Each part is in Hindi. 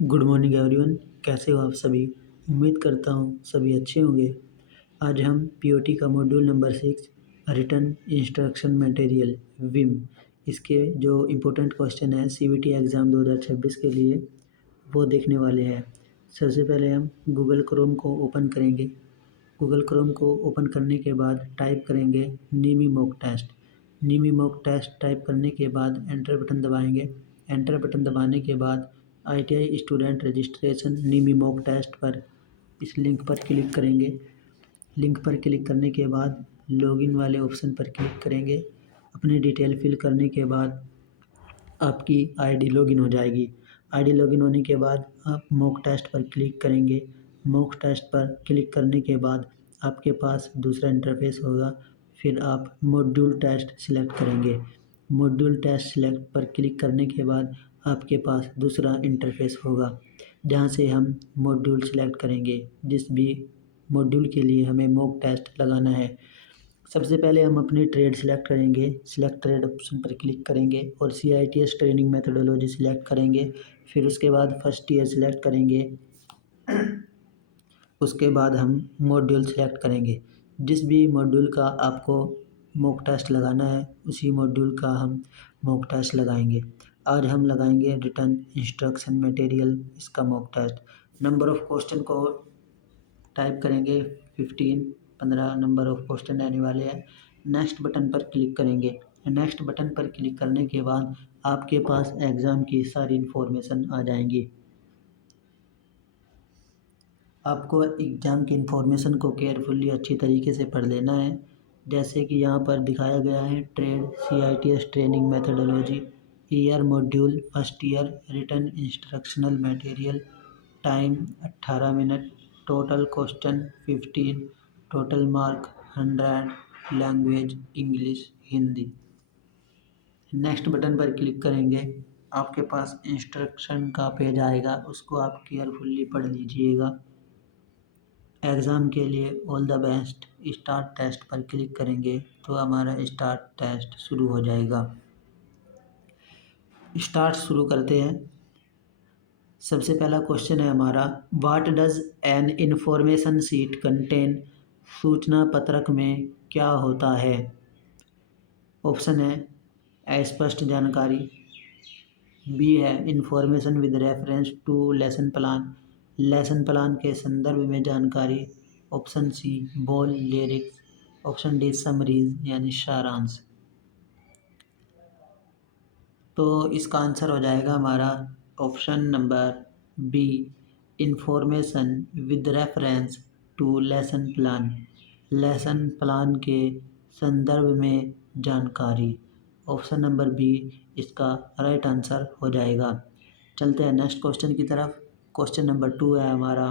Good morning everyone. कैसे हो आप सभी? उम्मीद करता हूँ सभी अच्छे होंगे। आज हम पीओटी का module number 6 written instruction material with इसके जो इम्पोर्टेंट क्वेश्चन है सीबीटी एग्ज़ाम 2026 के लिए वो देखने वाले हैं। सबसे पहले हम गूगल क्रोम को ओपन करेंगे। गूगल क्रोम को ओपन करने के बाद टाइप करेंगे NIMI mock test. NIMI mock test type करने के बाद एंटर बटन दबाएंगे। एंटर बटन दबाने के बाद ITI student registration NIMI mock test पर इस लिंक पर क्लिक करेंगे। लिंक पर क्लिक करने के बाद लॉगिन वाले ऑप्शन पर क्लिक करेंगे। अपनी डिटेल फिल करने के बाद आपकी आईडी लॉगिन हो जाएगी। आईडी लॉगिन होने के बाद आप मॉक टेस्ट पर क्लिक करेंगे। मॉक टेस्ट पर क्लिक करने के बाद आपके पास दूसरा इंटरफेस होगा। फिर आप मॉड्यूल टेस्ट सिलेक्ट करेंगे। मॉड्यूल टेस्ट सिलेक्ट पर क्लिक करने के बाद आपके पास दूसरा इंटरफेस होगा जहां से हम मॉड्यूल सिलेक्ट करेंगे जिस भी मॉड्यूल के लिए हमें मॉक टेस्ट लगाना है। सबसे पहले हम अपनी ट्रेड सिलेक्ट करेंगे। सिलेक्ट ट्रेड ऑप्शन पर क्लिक करेंगे और CITS ट्रेनिंग मेथोडोलॉजी सिलेक्ट करेंगे। फिर उसके बाद फर्स्ट ईयर सिलेक्ट करेंगे। उसके बाद हम मॉड्यूल सिलेक्ट करेंगे। जिस भी मॉड्यूल का आपको मॉक टेस्ट लगाना है उसी मॉड्यूल का हम मॉक टेस्ट लगाएंगे। आज हम लगाएंगे रिटन इंस्ट्रक्शन मटेरियल इसका mock test. Number of question को टाइप करेंगे 15 नंबर ऑफ क्वेश्चन आने वाले हैं। नेक्स्ट बटन पर क्लिक करेंगे। नेक्स्ट बटन पर क्लिक करने के बाद आपके पास एग्ज़ाम की सारी इन्फॉर्मेशन आ जाएंगी। आपको एग्ज़ाम की इन्फॉर्मेशन को केयरफुली अच्छी तरीके से पढ़ लेना है। जैसे कि यहाँ पर दिखाया गया है trade CITS training methodology year module first year written instructional material time 18 minute total question 15 total mark 100 language English Hindi. Next button पर क्लिक करेंगे। आपके पास इंस्ट्रक्शन का पेज आएगा, उसको आप केयरफुली पढ़ लीजिएगा। एग्ज़ाम के लिए all the best. Start test पर क्लिक करेंगे तो हमारा स्टार्ट टेस्ट शुरू हो जाएगा। स्टार्ट शुरू करते हैं। सबसे पहला क्वेश्चन है हमारा what does an information sheet contain. सूचना पत्रक में क्या होता है? ऑप्शन है अस्पष्ट जानकारी, बी है information with reference to lesson plan, lesson plan के संदर्भ में जानकारी, ऑप्शन सी बोल लिरिक्स, ऑप्शन डी समरीज यानी सारांश। तो इसका आंसर हो जाएगा हमारा option number B information with reference to lesson plan, lesson plan के संदर्भ में जानकारी। ऑप्शन नंबर बी इसका राइट आंसर हो जाएगा। चलते हैं नेक्स्ट क्वेश्चन की तरफ। क्वेश्चन नंबर 2 है हमारा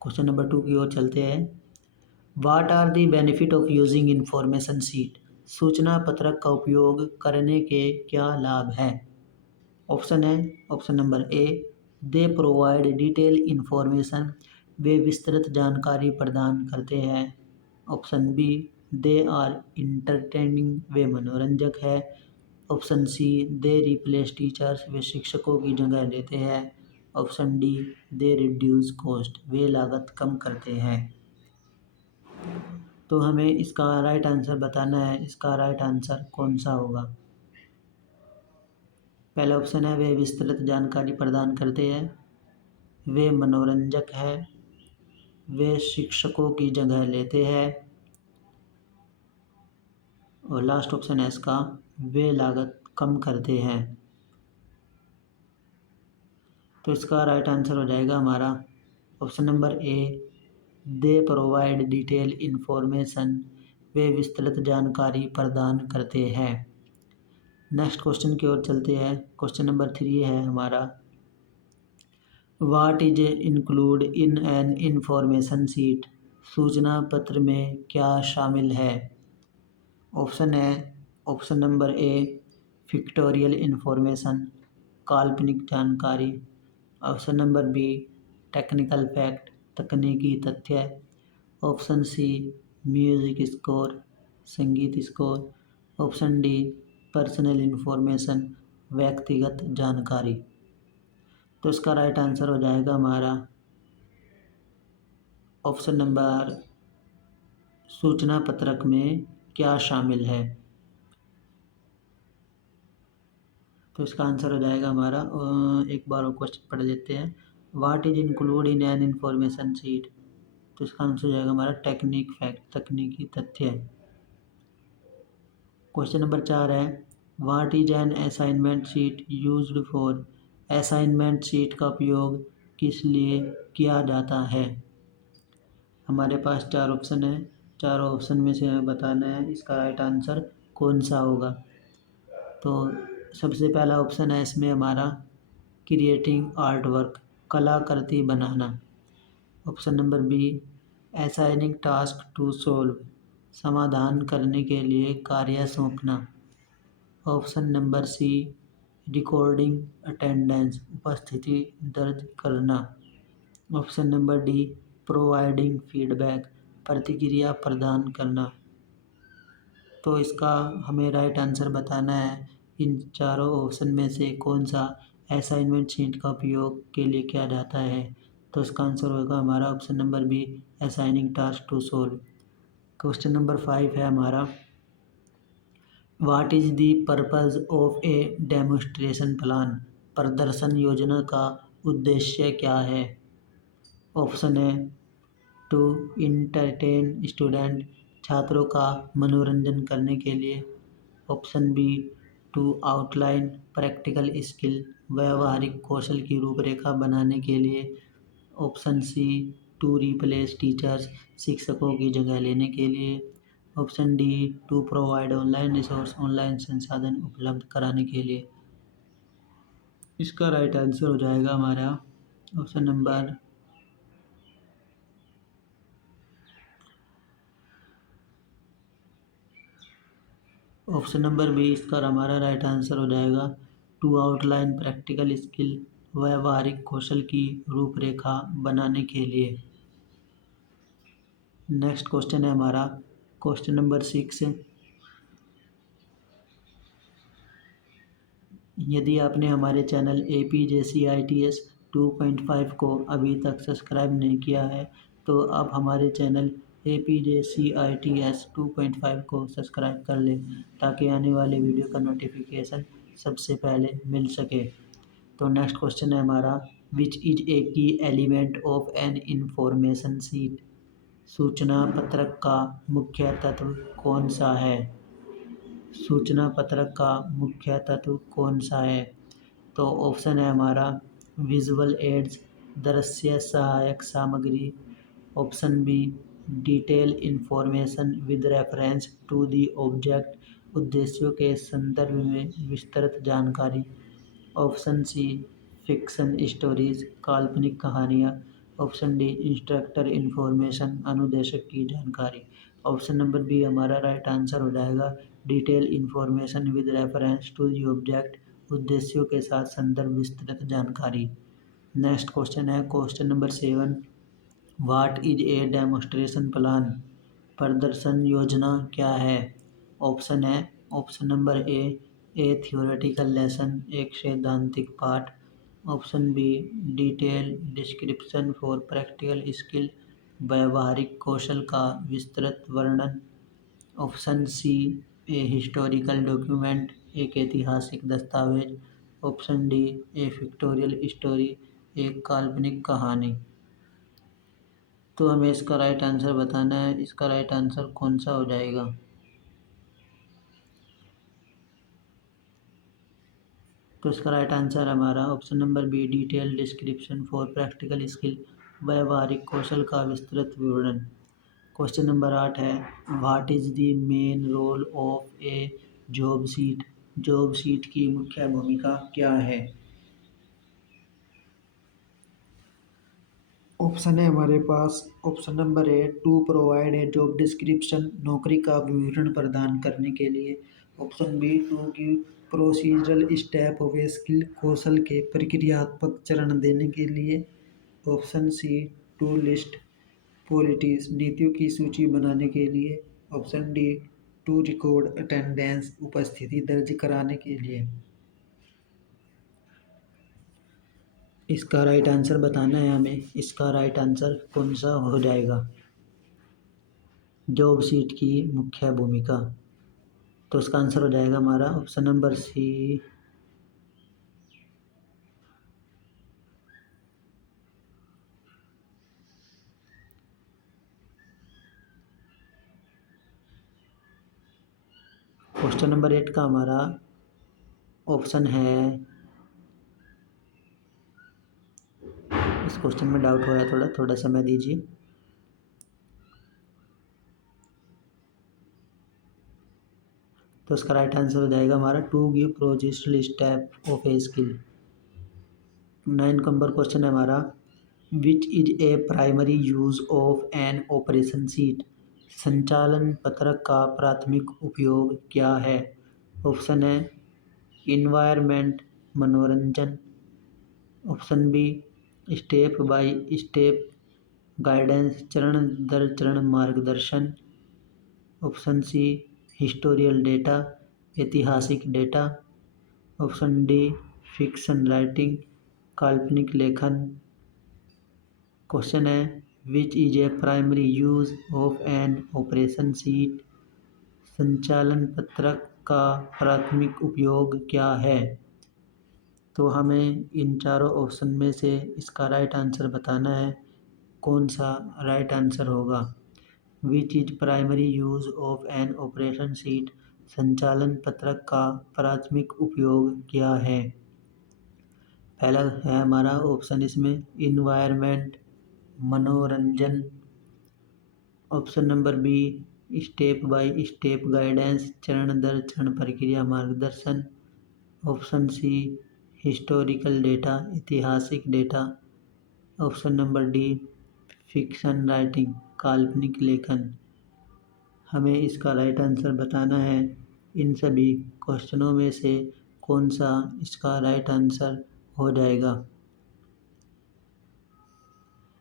क्वेश्चन नंबर 2 की ओर चलते हैं। What are the benefit of using information sheet. सूचना पत्रक का उपयोग करने के क्या लाभ हैं? ऑप्शन है option number A they provide detail information, वे विस्तृत जानकारी प्रदान करते हैं। Option B they are entertaining, वे मनोरंजक है। Option C they replace teachers, वे शिक्षकों की जगह लेते हैं। Option D they reduce cost, वे लागत कम करते हैं। तो हमें इसका राइट आंसर बताना है। इसका राइट आंसर कौन सा होगा? पहला ऑप्शन है वे विस्तृत जानकारी प्रदान करते हैं, वे मनोरंजक है, वे शिक्षकों की जगह लेते हैं, और लास्ट ऑप्शन है इसका वे लागत कम करते हैं। तो इसका राइट आंसर हो जाएगा हमारा option number A they provide detail information, वे विस्तृत जानकारी प्रदान करते हैं। नेक्स्ट क्वेश्चन की ओर चलते हैं। क्वेश्चन नंबर 3 है हमारा what is include in an information sheet. सूचना पत्र में क्या शामिल है? ऑप्शन है option number A pictorial information, काल्पनिक जानकारी। Option number B technical fact, तकनीकी तथ्य। ऑप्शन सी म्यूजिक स्कोर, संगीत score. Option D personal information, व्यक्तिगत जानकारी। तो इसका राइट आंसर हो जाएगा हमारा ऑप्शन नंबर, सूचना पत्रक में क्या शामिल है। तो इसका आंसर हो जाएगा हमारा, एक बार और क्वेश्चन पढ़ लेते हैं। What is include in an information sheet. तो इसका आंसर हो जाएगा हमारा टेक्निक फैक्ट, तकनीकी तथ्य। क्वेश्चन नंबर 4 है, what is an assignment sheet used for. Assignment sheet का उपयोग किस लिए किया जाता है। हमारे पास 4 ऑप्शन है, चारों ऑप्शन में से हमें बताना है इसका राइट आंसर कौन सा होगा। तो सबसे पहला ऑप्शन है इसमें हमारा क्रिएटिंग आर्ट वर्क, कलाकृति बनाना। Option number B assigning task to solve, समाधान करने के लिए कार्य सौंपना। Option number C recording attendance, उपस्थिति दर्ज करना। Option number D providing feedback, प्रतिक्रिया प्रदान करना। तो इसका हमें राइट आंसर बताना है इन चारों ऑप्शन में से कौन सा असाइनमेंट शीट का उपयोग के लिए किया जाता है। तो इसका आंसर होगा हमारा option number B assigning task to solve. Question number 5 है हमारा, what is the purpose of a demonstration plan. प्रदर्शन योजना का उद्देश्य क्या है। ऑप्शन है टू इंटरटेन स्टूडेंट, छात्रों का मनोरंजन करने के लिए। Option B to outline practical skill, व्यावहारिक कौशल की रूपरेखा बनाने के लिए। Option C to replace teachers, शिक्षकों की जगह लेने के लिए। Option D to provide online resource, online संसाधन उपलब्ध कराने के लिए। इसका राइट आंसर हो जाएगा हमारा ऑप्शन नंबर बी। इसका हमारा राइट आंसर हो जाएगा टू आउटलाइन प्रैक्टिकल स्किल, व्यावहारिक कौशल की रूपरेखा बनाने के लिए। नेक्स्ट क्वेश्चन है हमारा क्वेश्चन नंबर 6। यदि आपने हमारे चैनल APJCITS 2.5 को अभी तक सब्सक्राइब नहीं किया है तो आप हमारे चैनल APJCITS 2.5 को सब्सक्राइब कर लें ताकि आने वाले वीडियो का नोटिफिकेशन सबसे पहले मिल सके। तो नेक्स्ट क्वेश्चन है हमारा, विच इज ए की element of N information sheet. सूचना पत्रक का मुख्य तत्व कौन सा है। सूचना पत्रक का मुख्य तत्व कौन सा है। तो ऑप्शन है हमारा विजुअल एड्स, दृश्य सहायक सामग्री। Option B detail information with reference to the object, उद्देश्यों के संदर्भ में विस्तृत जानकारी। ऑप्शन सी फिक्शन स्टोरीज, काल्पनिक कहानियाँ। ऑप्शन डी इंस्ट्रक्टर इंफॉर्मेशन, अनुदेशक की जानकारी। ऑप्शन नंबर बी हमारा राइट आंसर हो जाएगा detail information with reference to the object, उद्देश्यों के साथ संदर्भ विस्तृत जानकारी। नेक्स्ट क्वेश्चन है question number 7, what is a demonstration plan. प्रदर्शन योजना क्या है। ऑप्शन है option number A theoretical lesson, एक सैद्धांतिक पाठ। Option B detail description for practical skill, व्यावहारिक कौशल का विस्तृत वर्णन। Option C a historical document, एक ऐतिहासिक दस्तावेज। Option D A factorial story, एक काल्पनिक कहानी। तो हमें इसका राइट आंसर बताना है, इसका राइट आंसर कौन सा हो जाएगा। तो इसका राइट आंसर हमारा option number B detail description for practical skill, व्यावहारिक कौशल का विस्तृत विवरण। क्वेश्चन नंबर 8 है, what is the main role of a job sheet. Job sheet की मुख्य भूमिका क्या है। ऑप्शन है हमारे पास option number A to provide a job description, नौकरी का विवरण प्रदान करने के लिए। Option B to give procedural step of a skill, कौशल के प्रक्रियात्मक चरण देने के लिए। Option C to list policies, नीतियों की सूची बनाने के लिए। Option D to record attendance, उपस्थिति दर्ज कराने के लिए। इसका राइट आंसर बताना है हमें। इसका राइट आंसर कौन सा हो जाएगा? जॉब सीट की मुख्य भूमिका। तो इसका आंसर हो जाएगा हमारा option number C. Question number 8 का हमारा ऑप्शन है, इस क्वेश्चन में डाउट हो रहा है, थोड़ा समय दीजिए। तो इसका राइट आंसर हो जाएगा हमारा to give procedural step of a skill. 9 number question है हमारा, which is a primary use of an operation sheet. संचालन पत्रक का प्राथमिक उपयोग क्या है? ऑप्शन है इन्वायरमेंट, मनोरंजन। Option B step by step guidance, चरण दर चरण मार्गदर्शन। ऑप्शन सी हिस्टोरियल डेटा, ऐतिहासिक data. Option D fiction writing, काल्पनिक लेखन। क्वेश्चन है which is a primary use of an operation sheet. संचालन पत्रक का प्राथमिक उपयोग क्या है? तो हमें इन चारों ऑप्शन में से इसका राइट आंसर बताना है, कौन सा राइट आंसर होगा। Which is primary use of an operation sheet. संचालन पत्रक का प्राथमिक उपयोग क्या है? पहला है हमारा ऑप्शन इसमें इन्वायरमेंट, मनोरंजन। Option number B step by step guidance, चरण दर चरण प्रक्रिया मार्गदर्शन। ऑप्शन सी हिस्टोरिकल डेटा, ऐतिहासिक data. Option number D fiction writing, काल्पनिक लेखन। हमें इसका राइट आंसर बताना है। इन सभी क्वेश्चनों में से कौन सा इसका राइट आंसर हो जाएगा?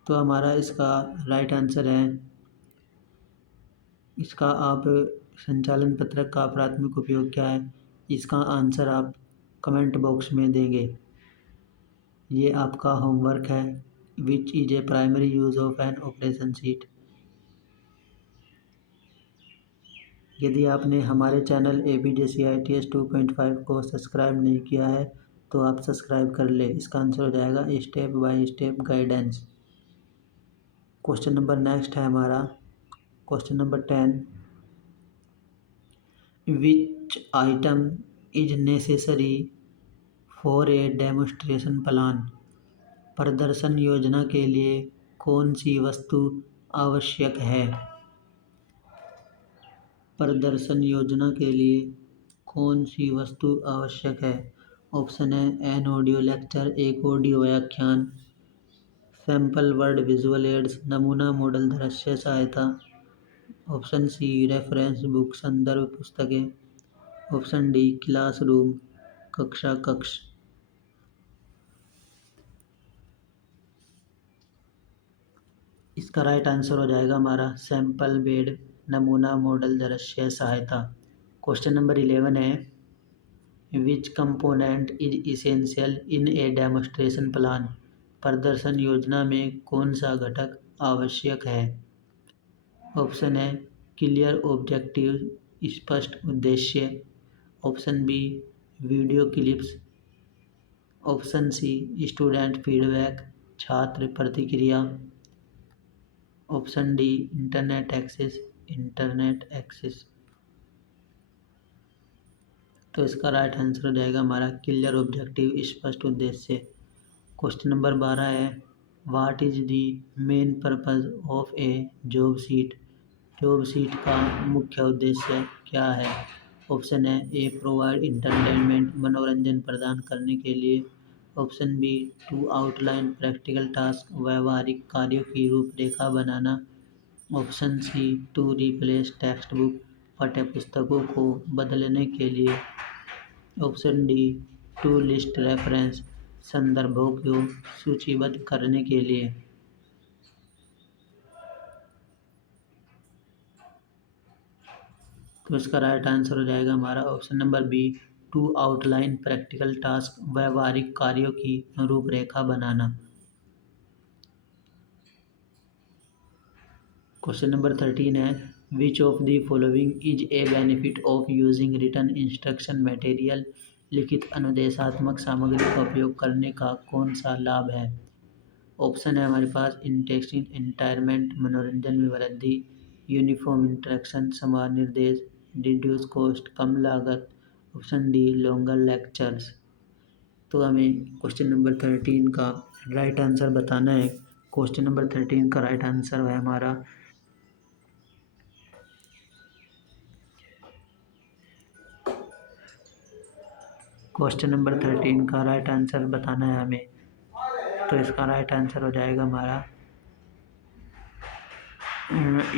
तो हमारा इसका राइट आंसर है, इसका आप संचालन पत्रक का प्राथमिक उपयोग क्या है, इसका आंसर आप कमेंट बॉक्स में देंगे। ये आपका होमवर्क है। Which is a primary use of an operation seat. यदि आपने हमारे चैनल ABJCITS 2.5 को सब्सक्राइब नहीं किया है तो आप सब्सक्राइब कर ले। इसका आंसर हो जाएगा step by step guidance. Question number next है हमारा question number 10, which item is necessary for a demonstration plan. प्रदर्शन योजना के लिए कौन सी वस्तु आवश्यक है? प्रदर्शन योजना के लिए कौन सी वस्तु आवश्यक है? ऑप्शन है एन ऑडियो लेक्चर, एक ऑडियो व्याख्यान। सैंपल वर्ड विजुअल एड्स, नमूना मॉडल दृश्य सहायता। ऑप्शन सी रेफरेंस बुक, संदर्भ पुस्तकें। ऑप्शन डी क्लासरूम, कक्षा कक्ष। इसका राइट आंसर हो जाएगा हमारा सैंपल बेड, नमूना मॉडल दृश्य सहायता। क्वेश्चन नंबर 11 है, विच component is essential in A demonstration plan. प्रदर्शन योजना में कौन सा घटक आवश्यक है? ऑप्शन है क्लियर ऑब्जेक्टिव, स्पष्ट उद्देश्य। Option B video clips. Option C student feedback, छात्र प्रतिक्रिया। Option D internet access, internet access. तो इसका राइट आंसर हो जाएगा हमारा क्लियर ऑब्जेक्टिव, स्पष्ट उद्देश्य। क्वेश्चन नंबर 12 है, what is the main purpose of a job seat. Job seat का मुख्य उद्देश्य क्या है? ऑप्शन है ए प्रोवाइड इंटरटेनमेंट, मनोरंजन प्रदान करने के लिए। Option B to outline practical task, व्यवहारिक कार्यों की रूपरेखा बनाना। Option C to replace text book, पाठ्य पुस्तकों को बदलने के लिए। Option D to list reference, संदर्भों को सूचीबद्ध करने के लिए। तो इसका राइट आंसर हो जाएगा हमारा option number B, to outline practical task, व्यवहारिक कार्यों की रूपरेखा बनाना। क्वेश्चन नंबर 13 है, which of the following is a benefit of using written instruction material. लिखित अनुदेशात्मक सामग्री का उपयोग करने का कौन सा लाभ है। ऑप्शन है हमारे पास इंटरेस्टिंग एंटायरमेंट, मनोरंजन में वृद्धि, यूनिफॉर्म इंटरेक्शन, समान निर्देश, रिड्यूस कॉस्ट कम लागत, ऑप्शन डी लॉन्गर लेक्चर्स। तो हमें क्वेश्चन नंबर 13 का राइट आंसर बताना है। क्वेश्चन नंबर 13 का राइट आंसर है हमारा क्वेश्चन नंबर 13 का राइट आंसर बताना है हमें। तो इसका राइट आंसर हो जाएगा हमारा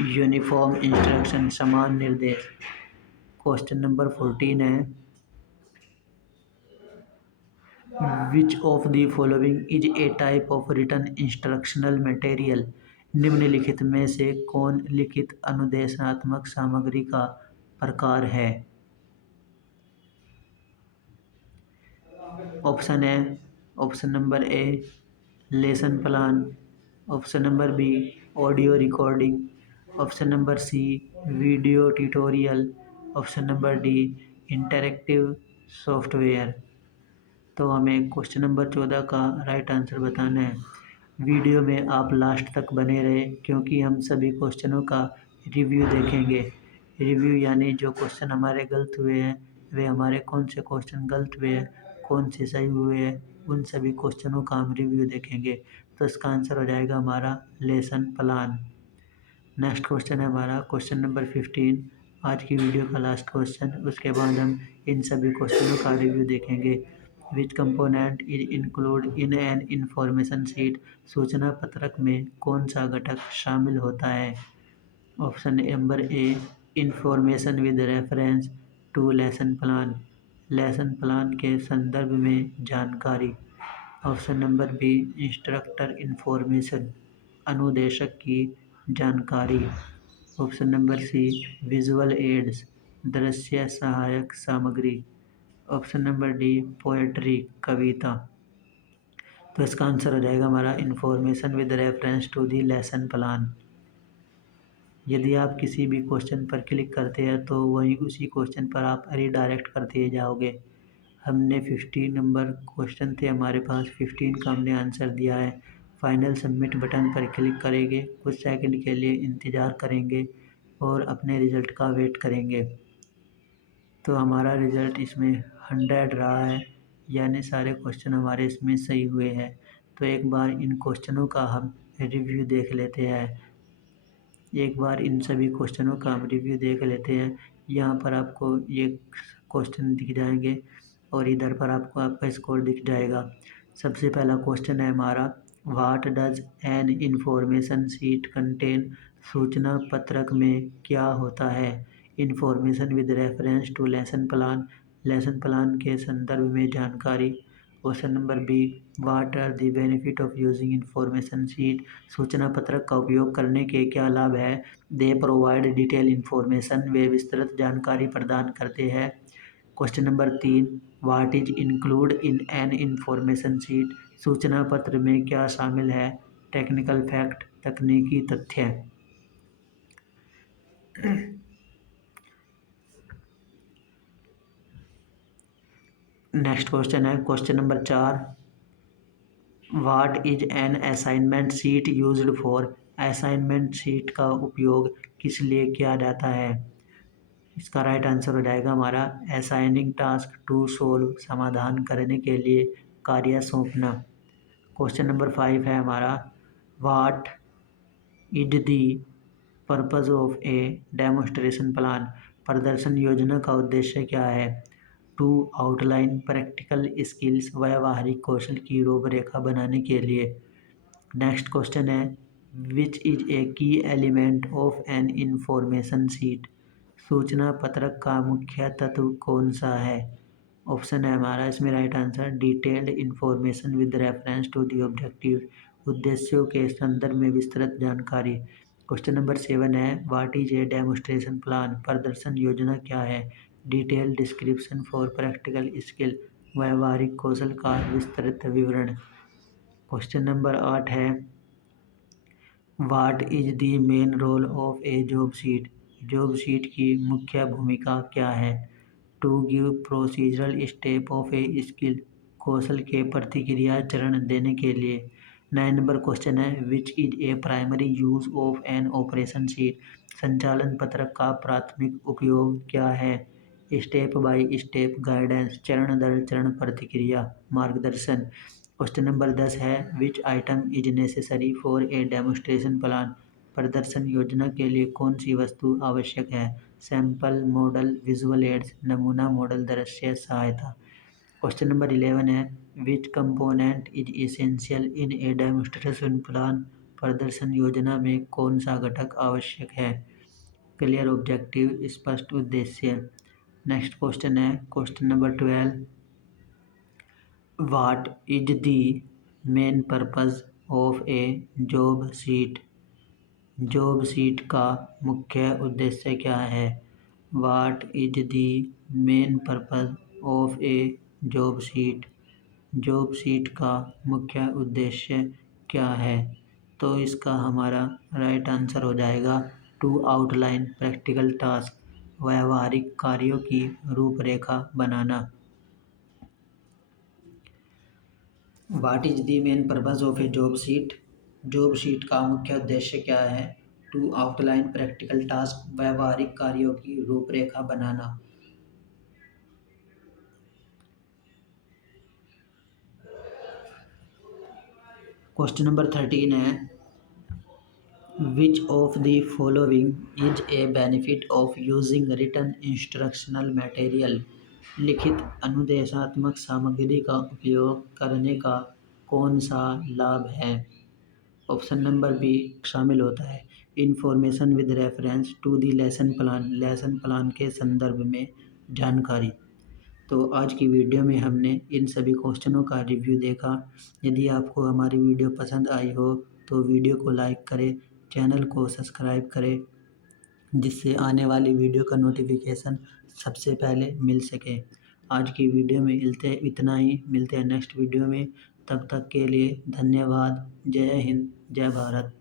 यूनिफॉर्म इंस्ट्रक्शन, समान निर्देश। क्वेश्चन नंबर 14 है, which of the following is a type of written instructional material. निम्नलिखित में से कौन लिखित अनुदेशात्मक सामग्री का प्रकार है। ऑप्शन है option number A lesson plan, option number B audio recording, option number C video tutorial, option number D interactive software. तो हमें क्वेश्चन नंबर 14 का राइट आंसर बताना है। वीडियो में आप लास्ट तक बने रहे क्योंकि हम सभी क्वेश्चनों का रिव्यू देखेंगे। रिव्यू यानी जो क्वेश्चन हमारे गलत हुए हैं, वे हमारे कौन से क्वेश्चन गलत हुए हैं, कौन से सही हुए हैं, उन सभी क्वेश्चनों का हम रिव्यू देखेंगे। तो इसका आंसर हो जाएगा हमारा लेसन प्लान। नेक्स्ट क्वेश्चन है हमारा क्वेश्चन नंबर 15, आज की वीडियो का लास्ट क्वेश्चन। उसके बाद हम इन सभी क्वेश्चनों का रिव्यू देखेंगे। Which component is include in an information sheet. सूचना पत्रक में कौन सा घटक शामिल होता है। Option number A information with reference to lesson plan, lesson plan के संदर्भ में जानकारी। Option number B instructor information, अनुदेशक की जानकारी। Option number C visual aids, दृश्य सहायक सामग्री। ऑप्शन नंबर डी पोएट्री, कविता। तो इसका आंसर हो जाएगा हमारा information with reference to the lesson plan. यदि आप किसी भी क्वेश्चन पर क्लिक करते हैं तो वहीं उसी क्वेश्चन पर आप रीडायरेक्ट करते जाओगे। हमने 15 नंबर क्वेश्चन थे हमारे पास, 15 का हमने आंसर दिया है। फाइनल सबमिट बटन पर क्लिक करेंगे, कुछ सेकंड के लिए इंतज़ार करेंगे और अपने रिज़ल्ट का वेट करेंगे। तो हमारा रिज़ल्ट इसमें 100 रहा है, यानी सारे क्वेश्चन हमारे इसमें सही हुए हैं। तो एक बार इन क्वेश्चनों का हम रिव्यू देख लेते हैं। एक बार इन सभी क्वेश्चनों का हम रिव्यू देख लेते हैं। यहाँ पर आपको ये क्वेश्चन दिख जाएंगे और इधर पर आपको आपका स्कोर दिख जाएगा। सबसे पहला क्वेश्चन है हमारा, what does an information sheet contain. सूचना पत्रक में क्या होता है। Information with reference to lesson plan, lesson plan के संदर्भ में जानकारी। Question number B, what are the benefit of using information sheet. सूचना पत्रक का उपयोग करने के क्या लाभ है। दे प्रोवाइड डिटेल इंफॉर्मेशन, वे विस्तृत जानकारी प्रदान करते हैं। Question number 3, what is include in an information sheet. सूचना पत्र में क्या शामिल है। टेक्निकल फैक्ट, तकनीकी तथ्य। नेक्स्ट क्वेश्चन है question number 4, what is an assignment sheet used for. Assignment sheet का उपयोग किस लिए किया जाता है। इसका राइट आंसर हो जाएगा हमारा असाइनिंग टास्क टू सोल्व, समाधान करने के लिए कार्य सौंपना। क्वेश्चन नंबर 5 है हमारा, what is the purpose of A demonstration plan. प्रदर्शन योजना का उद्देश्य क्या है। टू आउटलाइन प्रैक्टिकल स्किल्स, व्यावहारिक कौशल की रूपरेखा बनाने के लिए। नेक्स्ट क्वेश्चन है, विच इज ए की element of N information sheet. सूचना पत्रक का मुख्य तत्व कौन सा है। ऑप्शन है हमारा इसमें right answer detailed information with reference to the objective, उद्देश्यों के संदर्भ में विस्तृत जानकारी। क्वेश्चन नंबर 7 है, what is a demonstration plan? प्रदर्शन योजना क्या है? Detail description for practical skill, व्यावहारिक कौशल का विस्तृत विवरण। क्वेश्चन नंबर 8 है, what is the main role of a job sheet? Job sheet की मुख्य भूमिका क्या है? To give procedural step of a skill, कौशल के प्रतिक्रिया चरण देने के लिए। 9 नंबर क्वेश्चन है, which is a primary use of an operation sheet? संचालन पत्रक का प्राथमिक उपयोग क्या है? स्टेप बाय स्टेप गाइडेंस, चरण दर चरण प्रतिक्रिया, मार्गदर्शन। क्वेश्चन नंबर 10 है, विच item is necessary for a demonstration plan? प्रदर्शन योजना के लिए कौन सी वस्तु आवश्यक है? सैंपल मॉडल, विजुअल एड्स, नमूना मॉडल, दृश्य सहायता। क्वेश्चन नंबर 11 है, विच component is essential in A demonstration plan? प्रदर्शन योजना में कौन सा घटक आवश्यक है? क्लियर ऑब्जेक्टिव, स्पष्ट उद्देश्य। नेक्स्ट क्वेश्चन है question number 12, what is the main purpose of a job sheet? Job sheet का मुख्य उद्देश्य क्या है? What is the main purpose of a job sheet? Job sheet का मुख्य उद्देश्य क्या है? तो इसका हमारा राइट आंसर हो जाएगा टू आउटलाइन प्रैक्टिकल टास्क, व्यावहारिक कार्यों की रूपरेखा बनाना। What is the main purpose of a job sheet? Job sheet का मुख्य उद्देश्य क्या है? टू आउटलाइन प्रैक्टिकल टास्क, व्यावहारिक कार्यों की रूपरेखा बनाना। क्वेश्चन नंबर 13 है, which of the following is a benefit of using written instructional material? लिखित अनुदेशात्मक सामग्री का उपयोग करने का कौन सा लाभ है? ऑप्शन नंबर बी शामिल होता है, information with reference to the lesson plan, lesson plan के संदर्भ में जानकारी। तो आज की वीडियो में हमने इन सभी क्वेश्चनों का रिव्यू देखा। यदि आपको हमारी वीडियो पसंद आई हो तो वीडियो को लाइक करें, चैनल को सब्सक्राइब करें, जिससे आने वाली वीडियो का नोटिफिकेशन सबसे पहले मिल सके। आज की वीडियो में इतना ही, मिलते हैं नेक्स्ट वीडियो में। तब तक के लिए धन्यवाद। जय हिंद, जय भारत।